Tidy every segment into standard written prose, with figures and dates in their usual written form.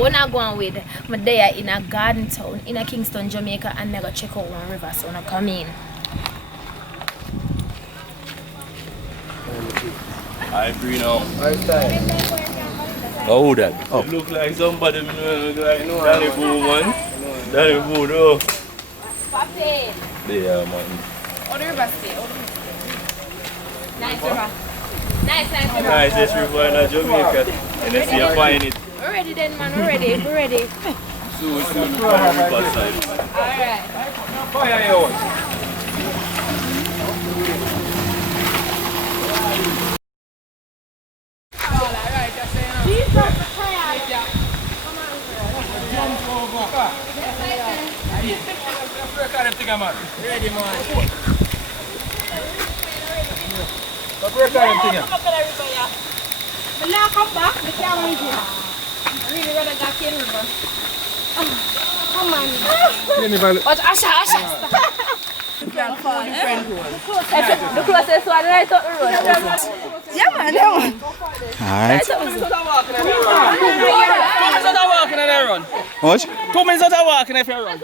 When I go on with, I'm there in a garden town, in a Kingston, Jamaica, and I go check out one river, so I come in. I agree now. Oh, that. Oh. It look like somebody look like Danny Boo, man. Danny Boo, though. Papi. Yeah, man. How the river stay? Nice river. Nice river. Nicest river in Jamaica. And I see you find it. We're ready then, man. We're ready. We're ready. Soon from the riverside. Alright. Ready, man. But now come back, the camera is here. I really rather go in river. Come on. But Asha. The closest one right up the road. Yeah, man. Alright. 2 minutes out of walking and I run. What? 2 minutes out of walking if you run.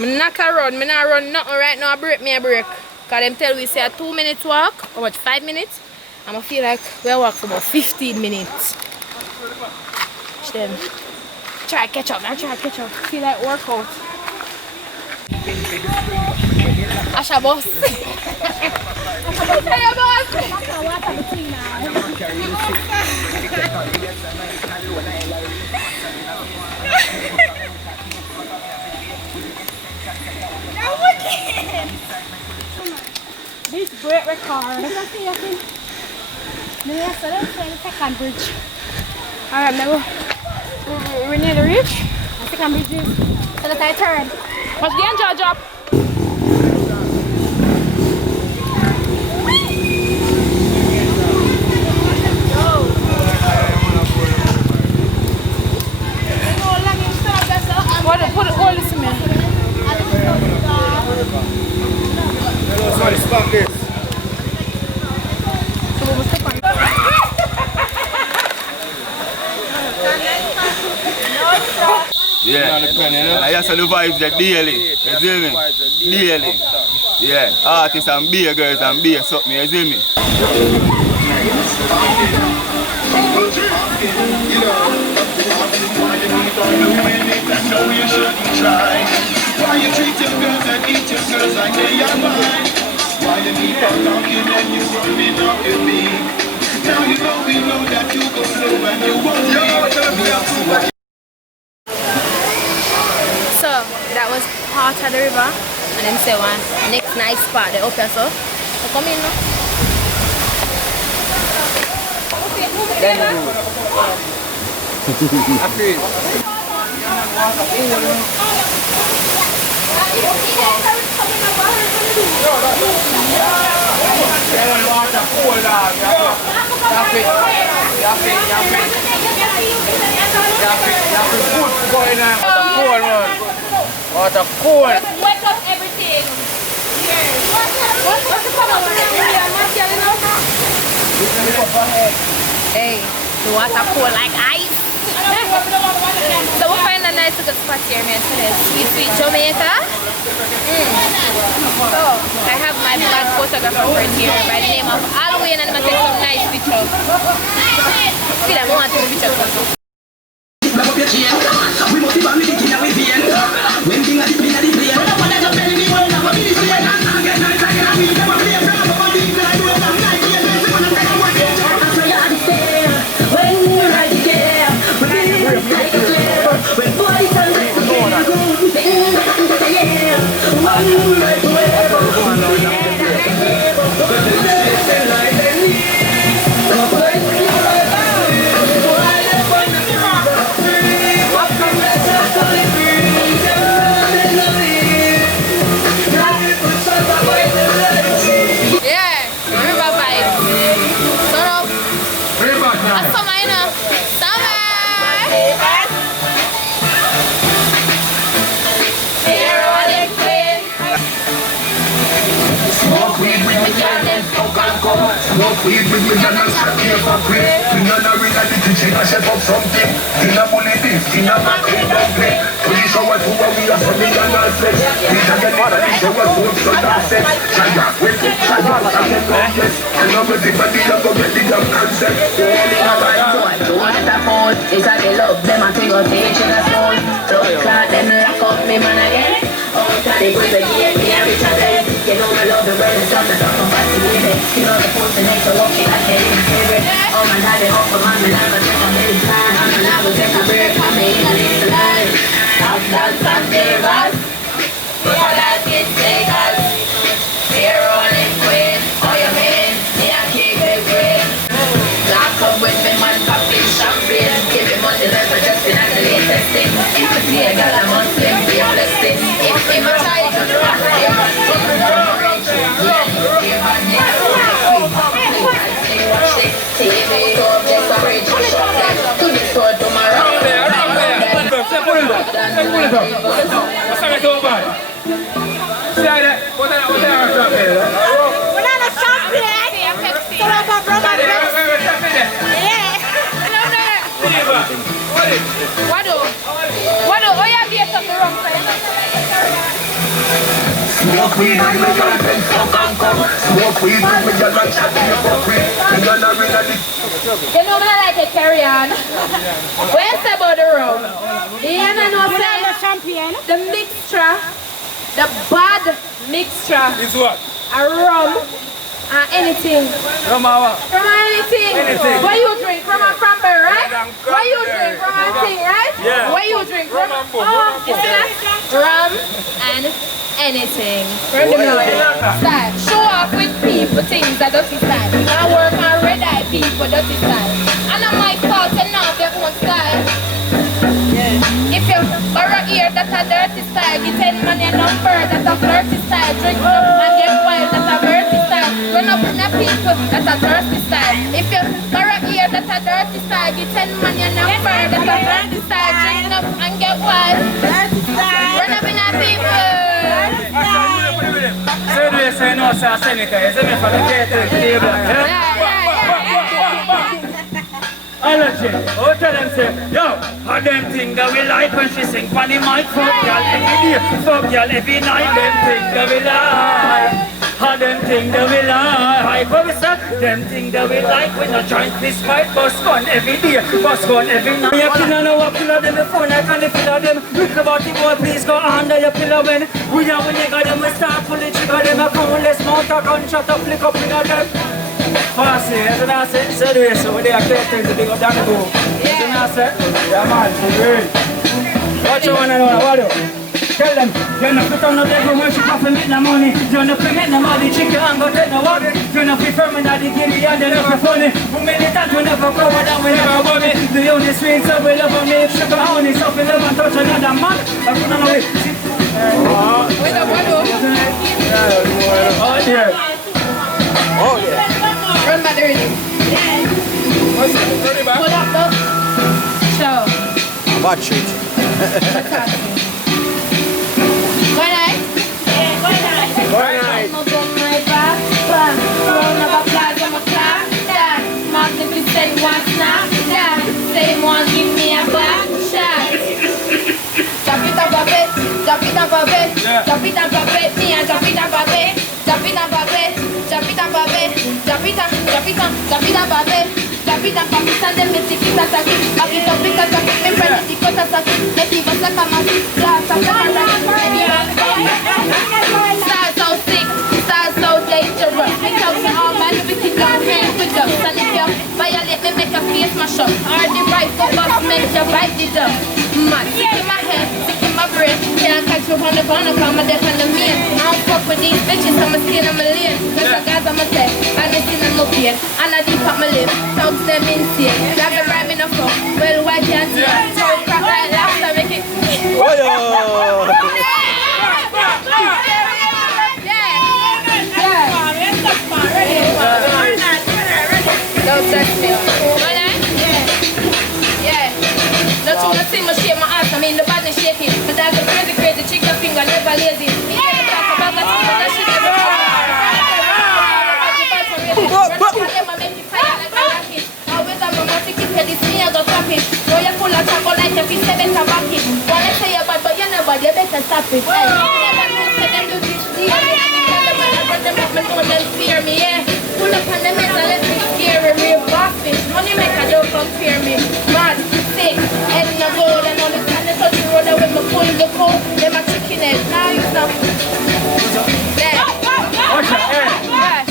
I'm not gonna run. I'm not run nothing right now. I break me a break. Because them tell we say a 2 minute walk, or what, 5 minutes. And I feel like we'll walk for about 15 minutes. Then try to catch up. I try to catch up. Feel like workout. Asha boss. Hey, boss. This great record. Yes, so let's play the second bridge. Alright, now we need to reach. The second bridge is so that I turn. What's the angel drop? Put it all this in me. Somebody spam this. Yeah, I just the vibes that daily, you see me? Daily. Yeah, artists and beer girls and beer something, you see me? Why you treat your girls and eat your girls like they are mine? Why you keep on talking and you running up your beat? Now you know we know that you go slow and you won't leave. So that was part of the river, and then say one next nice spot the up here, so come in now. Water cool. Wet up everything. What's the color? Hey, the water cool like ice. So we'll find a nice little spot here, man, for this sweet Jamaica. So I have my blood photographer friend here by the name of Halloween, and I'm gonna take some nice pictures. I feel like I want to take a picture. come. Smoke weed with me and I'll shut here for free. We not a real at the kitchen, I chef up something. In a bully beef, in a back in dumpling. Police shower to where we are from me and I'll flex. We can get in the shower to up so that's sex. Shaya, wait, shaya, shaya, complex. And everybody have to get the damn concept. What a phone, it's a they love them and they go take in a phone. Blood clot, them lock up me man again. Oh, they put the gear, me and Richard Lane. You know I love the way the stuff that's up from fascinating. You know the post and they so lucky I can't even favorite. Oh my God, they hope for man, and I'm gonna take a big time. And I will take a break from me and it's the line. Top dogs and favors, we all like it takers. We're rolling queen, oh you mean, me and keep it green. Lock up with me man, popping champagne. Give me money left for just being at the latest thing. If you see a girl, I'm on slim, be honest thing. If I try to do a frame, come on, reach it. Yeah, you have a nigga, I watch it. TV, top, just a bridge, push up them. To the store tomorrow. What's that going on? See that? What are you talking about? We're not a champion. So I'm a brother. Yeah. What do? Oh yeah, be a couple wrong side. Smoke weed with me girl, then fuck and come. Smoke weed with me girl and chat here for free. We not a real at the You know me like it, carry on. What you say about the rum? Yeah, I know We're not a say champion. the mixture, the bad mixture, It's what? a rum, anything. No matter. From anything. Anything. What you drink? From a cranberry, right? What you drink? From a thing, right? Yeah. What you drink? From Rum and bun, oh, you see that? Rum and anything. From the morning. Style. Show off with people things that dirty style. I work on red eye people dirty style. And I might fault and now their own style. If you borrow ear that's a dirty style, you 10 man your number that's a flirty style. Drink up and get wild that's a dirty style. Run up in the people that's a thirsty style. If you borrow ear that's a dirty style, you 10 man your number that's a flirty style. Drink up and get wild. Run up in the people. Say this, say no, sir, Seneca. You see me for the catering table. Allergy. Oh, tell them say, yo, how them think that we like when she sing funny mic. Fuck y'all every day, fuck y'all every night. Them think that we like. How them think that we like. What we say? Them think that we like. We not joint this fight. Bus gun every day, bus gun every night. You can know what pillow them before I can feel them. Look about the boy, please go under your pillow when we are when they got them. We start pulling trigger them. I come let's mount a gunshot up, flick up in them. Fast, as I said, say this, so they are catering to big up down the go. As I said, yeah man, great. What you want to know, what do? Tell them, you're not fit on the devil when she come to make the money. You're not fit make the money, chicken and go take the water. You're not fit firm in the giddy and they're never funny. We made it that we never go down, we never want me. The only sweet so we love me, sugar honey, so we love and touch another man. I put on away. Oh yeah. Oh yeah. Run by the rhythm. What's it? Ready back? Hold up, though. Show. Watch it. Good night. Good night. I'm on my back. Round of applause, I'm a clap. Yeah. Magnificent one snap. Yeah. Same one, give me a back shot. Drop it up a bit. Drop it up a bit. Drop it up a bit. Me and drop it up a bit. Drop it up a bit. Drop it up a bit. Drop it up, drop it up, drop it up a bit. Drop it up, and then me take it as a kick. Back it up, because I keep me friend, it goes as a kick. Let it go like a massive blast. Stars so sick, stars so dangerous. I tell you all man, we sit down here with us. And if you violate me, make your face mash up. Or the rifle bust, make you bite it up. Man, sick in my head, sick in my brain. Can't catch me on the corner, come and defend the main. I don't fuck with these bitches, I'm a skin on my lane. Cause the guys I'm a tech, and it's in my pain. And I deep up my lip, thugs them insane. Grab the rhyme in a fuck, well why can't you? Throw crap like laughter, make it. Oh yeah. Don't touch me. Yeah. Don't you want to see me shake my ass? I mean the badness shaking. But I go crazy, crazy, chick your finger, never lazy. Yeah, talk about that shit never. if you say better back it. Well, let's say you're bad, but you're not bad, you better stop it. Hey, you never know, so them do this deal. Them fear me, yeah. Pull up on the mess and let me scare me. Real bossfish, money maker don't come fear me. Mad, sick, head in the gold, and all the time they touch the road with me pull the coat. Them a chicken head, now you stop. Yeah.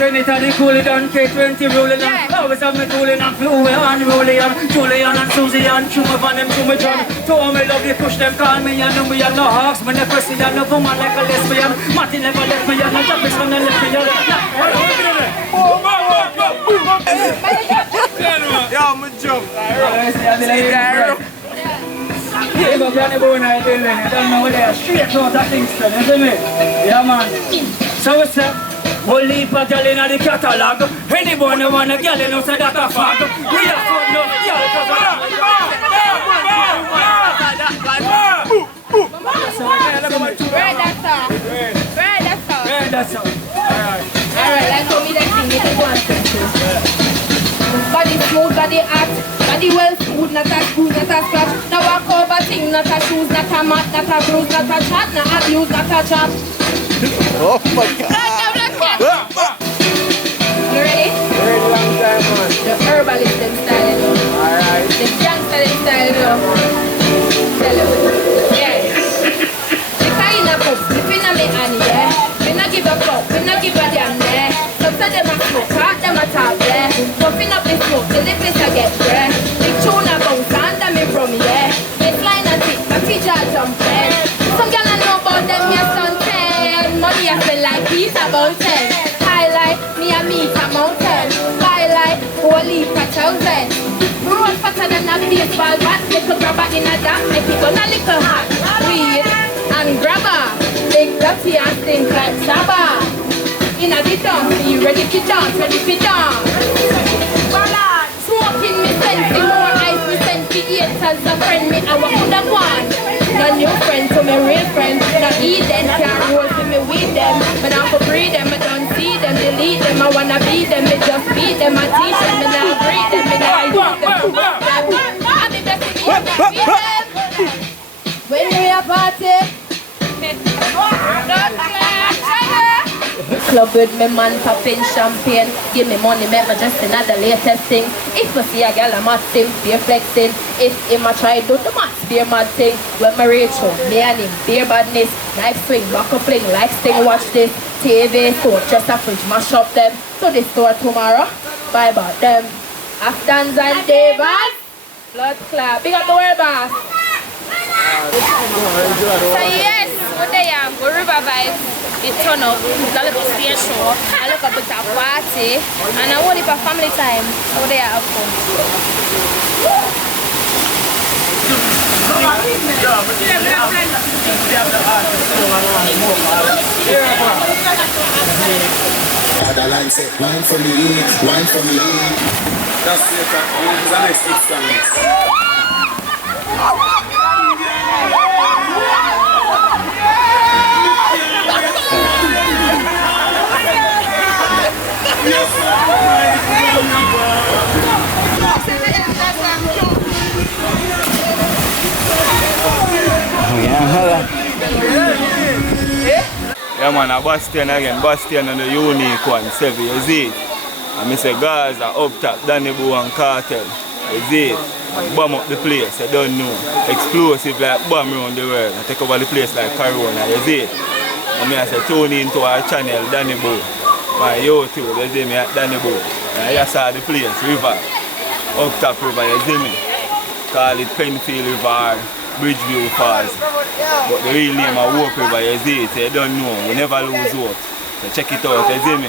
Senator, they cool it on, K20 rolling on. Always have me cooling on, Chloe and Julian, Julian and Susie and Chuma Van them Chuma John. Told me love you, push them, call me, and we are no hawks. Me never see no woman like a lesbian. Martin never left me, and I just miss when I left me. Yo, I'm a jump. Yeah, but you're the born I building. You don't know where they are. Straight out of Kingston, you see me? Yeah, man. So what's up? Whole heap of girl in the catalog. Anyone who want a girl in outside that a fag. We are good enough, girl, cause Right, that's all. Right, that's all. yeah, that's all. Alright, like how me that thing, you can go and touch. Body smooth, body hot, body well smooth, not a screw, not a scratch. Now walk over thing, not a shoes, not a mat, not a bruise, not a chat, not a abuse, not a chop. Oh my God. You ready? Very long time, man. The herbalist them style, you know. Alright. The gangster them style, you know. Tell you. Yeah. The kind of puff, the pin of me hand, yeah. We not give a fuck, we not give a damn, yeah. Some say them a smoke, cut them a top, yeah. Puffing up the smoke till the place I get fresh. Big tune a bounce under me from, yeah. Baseline a tick, my teacher jumping. Some girl I know about them, yes, on 10. Money I feel like he's about 10. Highlight, me and meet a mountain. Highlight, whole heap a 1,000. Road fatter than a baseball bat. Little grabber in a dark, make it gonna little hot. Weed and grabber, big dirty and stink like Saba. In a the dance, you ready to dance, ready to dance. Smoking me sense, more ice me sense, the haters a friend me, I want coulda gone. No new friend to me real friend, no eat them, can't roll to me with them. Me not for breed them, I don't see them, delete them, I wanna beat them, me just beat them, I teach them, me not breed them, me not use them. I be best to eat them, beat them. When we a party, club with me man popping champagne. Give me money, make me just another latest thing. If you see a girl I'm mad thing, be flexing. If him a try do the maths, be a mad thing. When me reach home, me and him, be badness. Knife swing, back up fling, like sting, watch this. TV, store, just a fridge, mash up them. To the store tomorrow, buy about them. Aftons and Davis, blood clot. Big up the world boss. So yes, what they are, go River Vibes. It turn up, it's a little stage show, a little bit of party, and I want it for family time. So they have Adaline say, wine for me, wine for me. That's it, it's a nice 6 songs. Yeah man, a Bastien again, Bastien and the unique one, 7, you see it? And I say Gaza, up top, Danny Boo and Cartel, you see it? Bomb up the place, I don't know. Explosive like bomb around the world. I take over the place like Corona, you see it? And I say tune into our channel, Danny Boo. My YouTube, you see me at Danny Boo. And I saw the place, river. Up top river, you see me? Call it Penfield River, Bridgeview Falls. But the real name is Hope River, you see it? You don't know, we never lose hope. So check it out, you see me?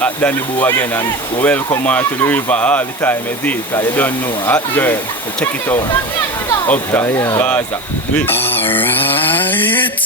At Danny Boo again, and we welcome her to the river all the time, you see it? Because you don't know, hot girl. So check it out. Up top, Gaza. Alright.